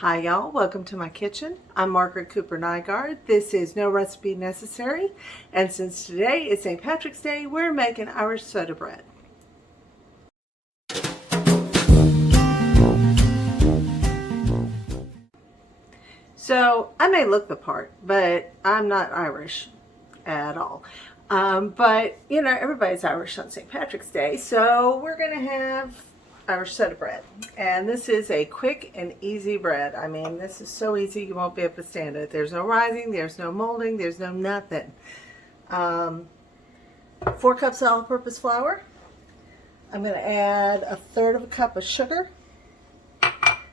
Hi y'all, welcome to my kitchen. I'm Margaret Cooper Nygaard. This is No Recipe Necessary, and since today is St. Patrick's Day, we're making Irish soda bread. So I may look the part, but I'm not Irish at all. But you know, everybody's Irish on St. Patrick's Day, so we're gonna have Irish soda bread. And this is a quick and easy bread. I mean, this is so easy you won't be able to stand it. There's no rising, there's no molding, there's no nothing. 4 cups of all-purpose flour. I'm going to add 1/3 cup of sugar.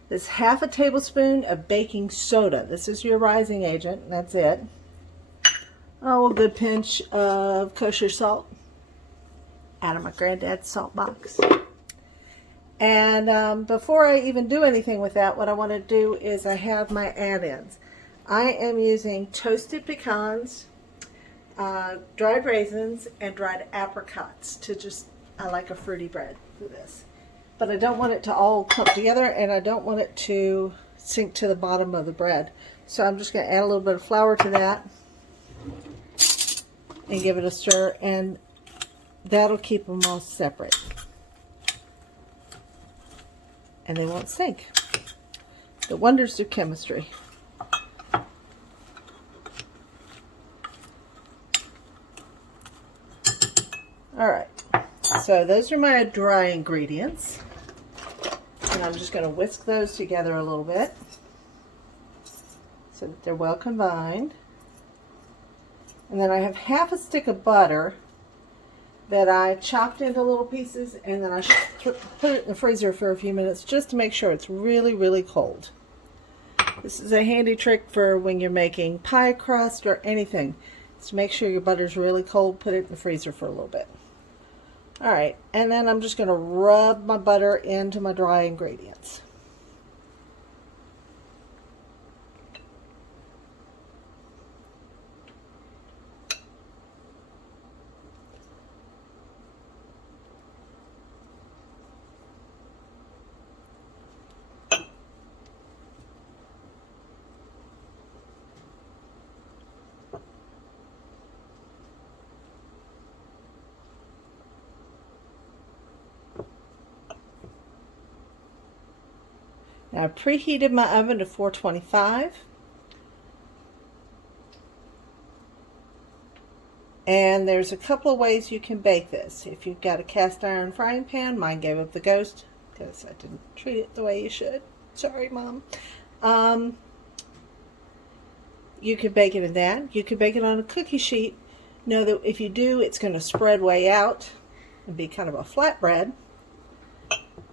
This 1/2 tablespoon of baking soda. This is your rising agent, and that's it. Oh, a good pinch of kosher salt out of my granddad's salt box. And before I even do anything with that, what I want to do is I have my add-ins. I am using toasted pecans, dried raisins, and dried apricots to just, I like a fruity bread for this. But I don't want it to all clump together, and I don't want it to sink to the bottom of the bread. So I'm just going to add a little bit of flour to that and give it a stir, and that'll keep them all separate. And they won't sink. The wonders of chemistry. Alright, so those are my dry ingredients. And I'm just going to whisk those together a little bit so that they're well combined. And then I have 1/2 stick of butter that I chopped into little pieces, and then I put it in the freezer for a few minutes just to make sure it's really, really cold. This is a handy trick for when you're making pie crust or anything. Just make sure your butter's really cold, put it in the freezer for a little bit. Alright, and then I'm just going to rub my butter into my dry ingredients. Now, I preheated my oven to 425. And there's a couple of ways you can bake this. If you've got a cast iron frying pan, mine gave up the ghost because I didn't treat it the way you should. Sorry, Mom. You could bake it in that. You could bake it on a cookie sheet. Know that if you do, it's going to spread way out and be kind of a flat bread.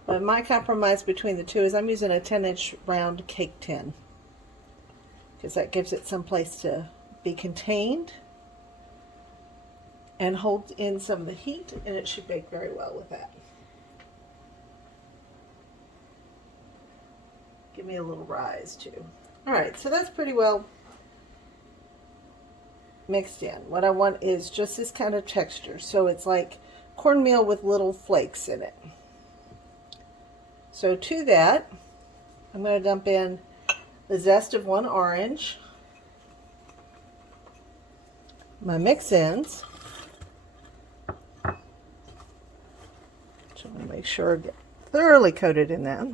But my compromise between the two is I'm using a 10-inch round cake tin, because that gives it some place to be contained and hold in some of the heat, and it should bake very well with that. Give me a little rise too. Alright, so that's pretty well mixed in. What I want is just this kind of texture, so it's like cornmeal with little flakes in it. So to that, I'm going to dump in the zest of 1 orange, my mix-ins, which I'm going to make sure I get thoroughly coated in that.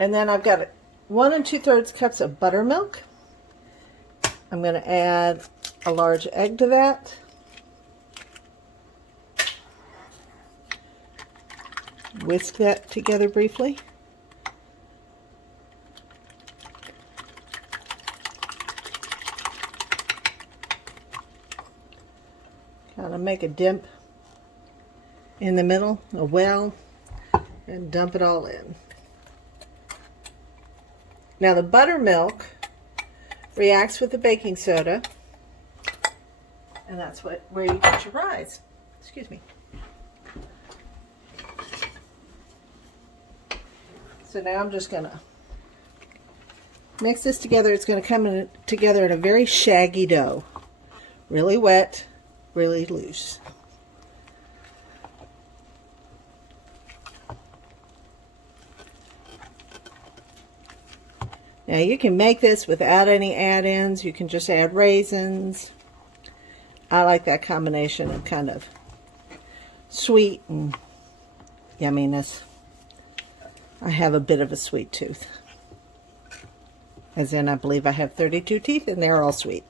And then I've got 1 2/3 cups of buttermilk. I'm going to add a large egg to that. Whisk that together briefly. Kind of make a dip in the middle, a well, and dump it all in. Now the buttermilk reacts with the baking soda, and that's where you get your rise. Excuse me. So now I'm just going to mix this together. It's going to come together in a very shaggy dough. Really wet, really loose. Now you can make this without any add-ins. You can just add raisins. I like that combination of kind of sweet and yumminess. I have a bit of a sweet tooth. As in, I believe I have 32 teeth and they're all sweet.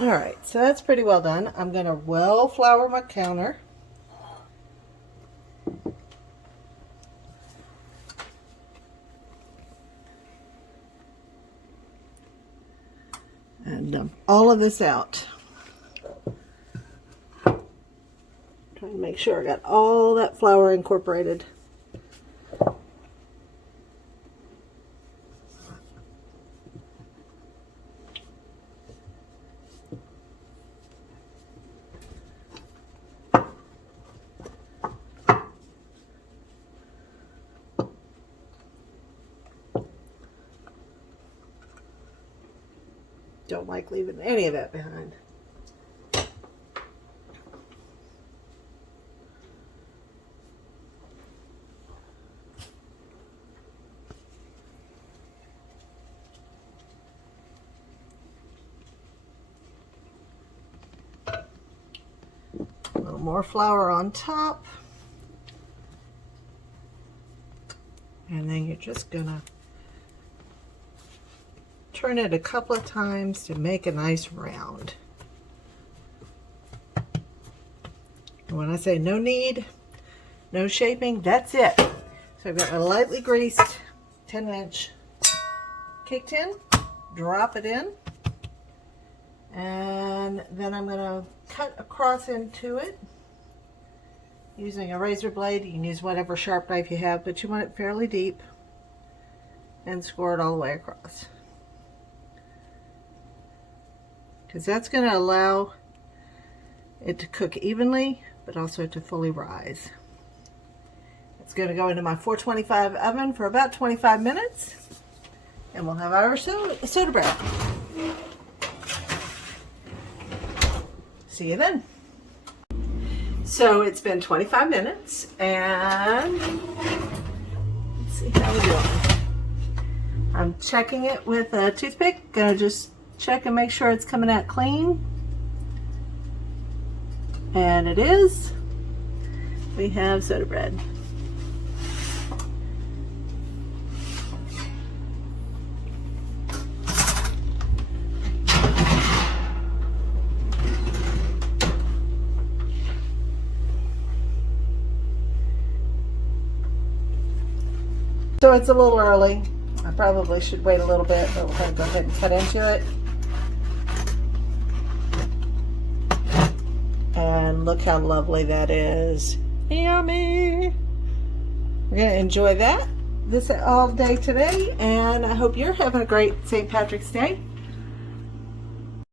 Alright, so that's pretty well done. I'm going to well flour my counter. And dump all of this out. Trying to make sure I got all that flour incorporated. Don't like leaving any of that behind. A little more flour on top. And then you're just gonna turn it a couple of times to make a nice round. And when I say no knead, no shaping, that's it. So I've got my lightly greased 10-inch cake tin. Drop it in. And then I'm going to cut across into it using a razor blade. You can use whatever sharp knife you have, but you want it fairly deep. And score it all the way across. Because that's going to allow it to cook evenly, but also to fully rise. It's going to go into my 425 oven for about 25 minutes, and we'll have Irish soda bread. See you then. So it's been 25 minutes, and let's see how we're doing. I'm checking it with a toothpick. Gonna just check and make sure it's coming out clean. And it is. We have soda bread. So it's a little early. I probably should wait a little bit, but we're going to go ahead and cut into it. And look how lovely that is. Yummy! We're going to enjoy that this all day today, and I hope you're having a great St. Patrick's Day.